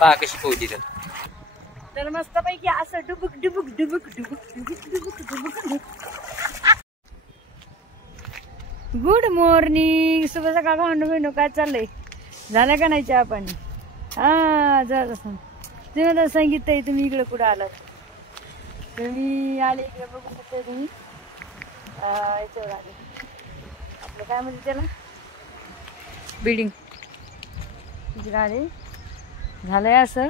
पहा कशी पोहती तर मस्त पैकी असं डुबुक डुबुक डुबुक डुबुक डुबुक डुबुक डुबुक. गुड मॉर्निंग, शुभ सकाळ भांडू. काय चाललंय? झालं का नाही चहा पाणी? हा झालं. तुम्ही आता सांगितलंय तुम्ही इकडे कुठं आलात? तुम्ही आले इकडे बघून शकताय तुम्ही. याच्यावर आले आपलं काय म्हणते त्याला, बिल्डिंग तिकडे आले. झालंय असं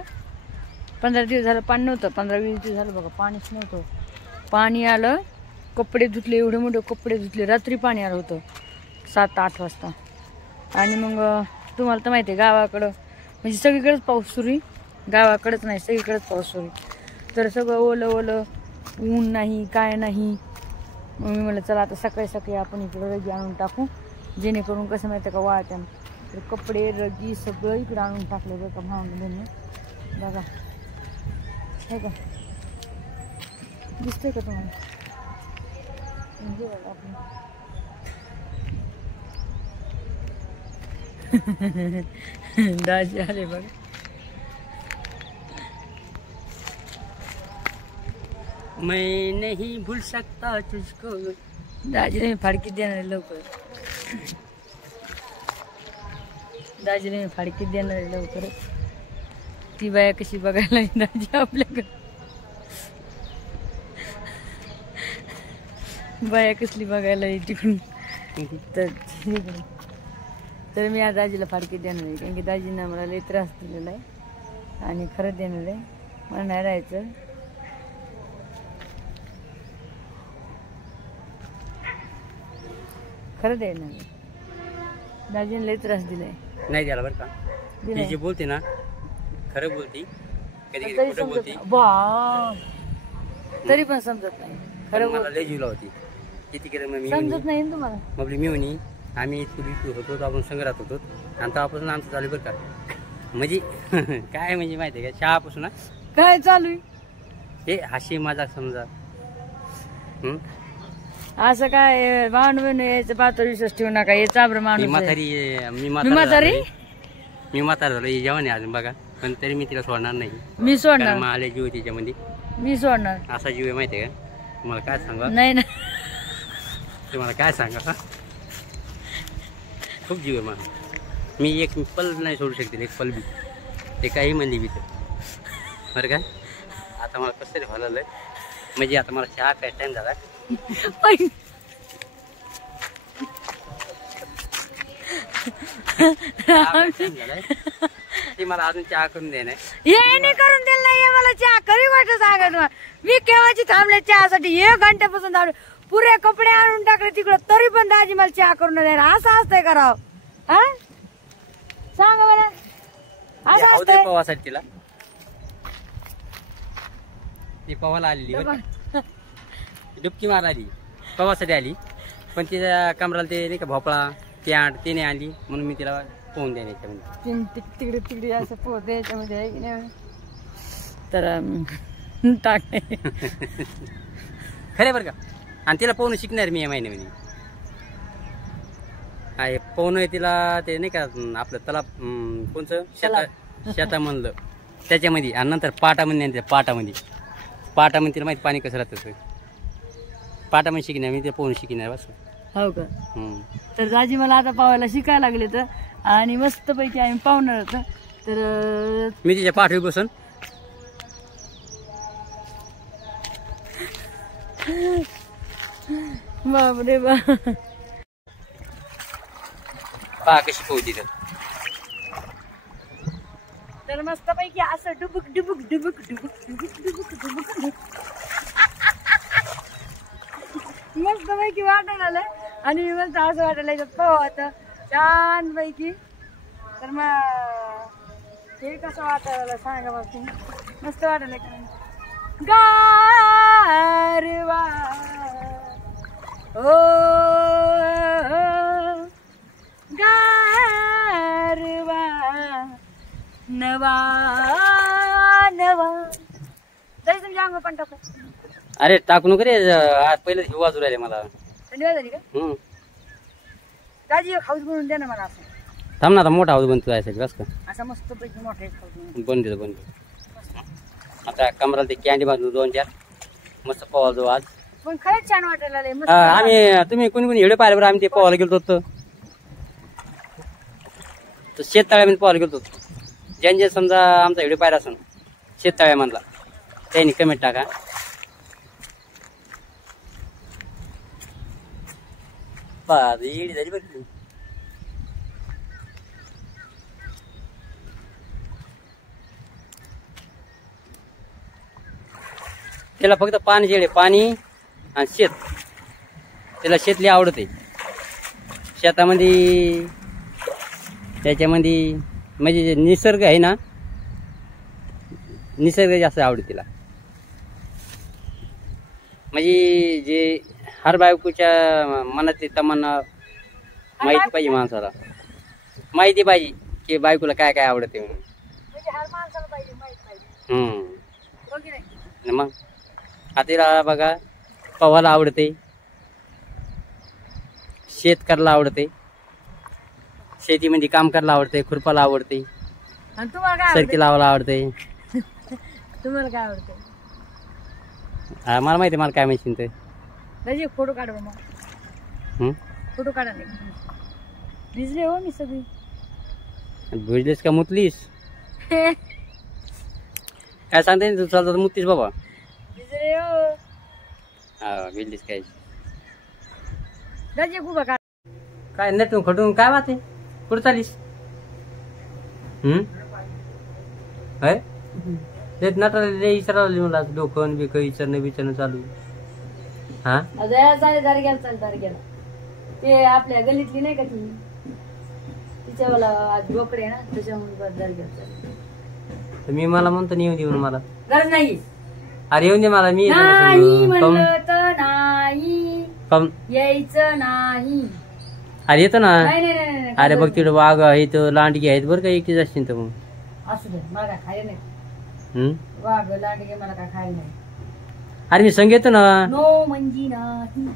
15 दिवस झालं पाणी नव्हतं. 15-20 दिवस झालं बघा पाणीच नव्हतं. पाणी आलं, कपडे धुतले, एवढे मोठे कपडे धुतले. रात्री पाणी आलं होतं 7-8 वाजता. आणि मग तुम्हाला तर माहिती आहे गावाकडं म्हणजे सगळीकडेच पाऊस सुरू आहे. गावाकडेच नाही सगळीकडेच पाऊस सुरू आहे. तर सगळं ओलं ओलं, ऊन नाही काय नाही. मग मी म्हटलं चला आता सकाळी सकाळी आपण इकडं रगी आणून टाकू, जेणेकरून कसं माहिती आहे का वाळत्या. तर कपडे रगी सगळं इकडं आणून टाकले बरं का भावंडांनी. बघा हे का दिसतंय का तुम्हाला? आपण दाजी आले बघा. मैं नहीं भूल सकता तुझको. दाजीने मी फाडकीत देणार आहे लवकर. दाजीने मी फाडकीत देणार आहे लवकर. ती बाया कशी बघायला दाजी आपल्याकडे. बाया कसली बघायला तिकडून. तर मी आज दाजीला फाडकीत देणार आहे, कारण की दाजीनं मला लई त्रास दिलेला आहे आणि खरंच देणार आहे. मला नाही राहायचं. खरं देणार आहे. दाजीने लई त्रास दिलाय. नाही द्यायला बरं का. ती जी बोलते ना खरं बोलती, कधी कधी तरी खोटं बोलती. तरी पण समजत नाही. खरं मला लय जीवला होती किती केलं मग मी समजत नाही ना तुम्हाला. मग मी म्हणी आम्ही पूर्वी होतो आपण संग्रात होतो आणि तेव्हापासून आमचं चालू बरं का. म्हणजे काय म्हणजे माहिती आहे का, चहापासून ना काय चालू आहे हे हाशी मजाक समजा. असं काय भांडवून यायचं पात्र विश्वास ठेवू नका. हे चाबर माणूस मी म्हातारा झालो जेवण आहे अजून बघा, पण तरी मी तिला सोडणार नाही. मी सोडणार. आले जीव तिच्यामध्ये, मी सोडणार. असा जीव आहे माहिती आहे का तुम्हाला. काय सांगा नाही ना तुम्हाला काय सांगा, खूप जीव आहे मला. मी एक पल नाही सोडू शकते, एक पल बी. ते काही म्हणली बी तर बरं का. आता मला कसं तरी व्हायला म्हणजे आता मला चहा काय टाइम झाला. ती मला अजून चहा करून दे नाही. हे नाही करून दिलं नाही मला चहा. खरी वाटत सांगा तुम्हाला, मी केव्हाची थांबले चहासाठी. 1 घंट्यापासून थांबले, पुरे कपडे आणून टाकले तिकडं, तरी पण दाजी मला चहा करून द्यायला. असं असतंय करावं? हा सांगा मला. असं असतंय पवासाठी तिला. ती पवाला आलेली डुबकी मार आली, पवासाठी आली. पण तिच्या कमराला ते नाही का भोपळा ते नाही आली, म्हणून मी तिला पोहून द्या याच्यामध्ये. तिकडे तिकडे असं पोहते याच्यामध्ये आहे की नाही. तर टाक खरे बरं का. आणि तिला पोहणं शिकणार मी या महिन्यामध्ये. आहे पोहणं आहे तिला. ते नाही का आपलं तलाब कोणचं शेता म्हणलं त्याच्यामध्ये, आणि नंतर पाटामध्ये तिला माहिती पाणी कसं राहतं. पाटामध्ये शिकणार मी, ते पोहणं शिकणार बस. हो का. तर दाजी मला आता पावायला शिकायला लागले. तर आणि मस्त पैकी आम्ही पावणार होतं. तर मी तिच्या पाठवी बसून बापरे बा. पहा कशी पोहती तर मस्त पैकी असं डुबुक डुबुक डुबुक डुबुक डुबुक डुबुक डुबुक मस्त पैकी वाटायला आलं. आणि मस्त असं वाटायला पोहत छान पैकी. तर मग हे कसं वाटायला सांगा बघ तुम्ही. मस्त वाटायला गारवा ओ गारवा नवा नवा. तरी तुमच्या अंग पण टाकू. अरे टाकू नको रे, आज पहिले हिव वाजू राहिले मला. थंडी वाजली का? दाजी खाऊच बनवून द्या ना मला. असं थांब ना आता मोठा आवाज बनतो यासाठी बस का असा मस्त पैकी मोठा एक खाऊ. बनतो आता कमराला ते कॅन्डी बांधून 2-4 मस्त पोहायला जाऊ आज. पण खरंच छान वाटायला लागलंय, मस्त. आम्ही तुम्ही कोणी कोणी व्हिडिओ पाहिले बरं आम्ही ते पोहायला गेलो होतो तर शेततळ्यामध्ये पोहायला गेलो होतो. ज्यांचे समजा आमचा व्हिडिओ पाहिला असेल शेततळ्यामधला त्यांनी कमेंट टाका. येडी झाली बरं. त्याला फक्त पाणी जेडे पाणी आणि शेत. त्याला शेतली आवडते. शेतामध्ये त्याच्यामध्ये म्हणजे जे निसर्ग आहे ना निसर्ग जास्त आवडते तिला. म्हणजे जे हर बायकोच्या मनातली तमन्ना माहिती पाहिजे माणसाला. माहिती पाहिजे की बायकोला काय काय आवडते म्हणून. म्हणजे हर माणसाला पाहिजे, माहित पाहिजे. हो की नाही? मग आता तिला बघा पवायला आवडते, शेत करायला आवडते, शेतीमध्ये काम करायला आवडते, खुरपाला आवडते, आणि तुम्हाला काय सरकी आवडते? लावायला आवडते. तुम्हाला काय आवडते? मला माहिती मला काय माहिती ते. त्याचे फोटो काढ मग. हम्म? फोटो काढा नाही. भिजले हो मी सगळी. भिजलीस का मुतलीस काय सांगते तू चालत मुतलीस बाबा. भिजले हो. हा भिजलीस काय त्याचे खूप काढ. काय नटून खटून काय वाटे कुठं चालीस. काय ते नटाला विचारावली मला डोकं बिकं विचारणं चालू. हा चालेल दारग्याला चाल दारग्याला. ते आपल्या गल्लीतली नाही का ती तिच्या मला बोकडे ना त्याच्यामुळे दारग्याला चाल. तर मी मला म्हणतो येऊन देऊन मला गरज नाही. अरे येऊन दे मला मी नाही म्हणलं तर नाही कम यायचं नाही. अरे येतो ना. नाही नाही नाही नाही. अरे बघ तिकडे वाघ आहेत लांडगी आहेत बरं का एकटीच असतील तर मग. असू दे मला काय खायला नाही. हम्म वाघ लांडगे मला काय खायला नाही. अरे मी संग येतो ना. नो म्हणजे नाही.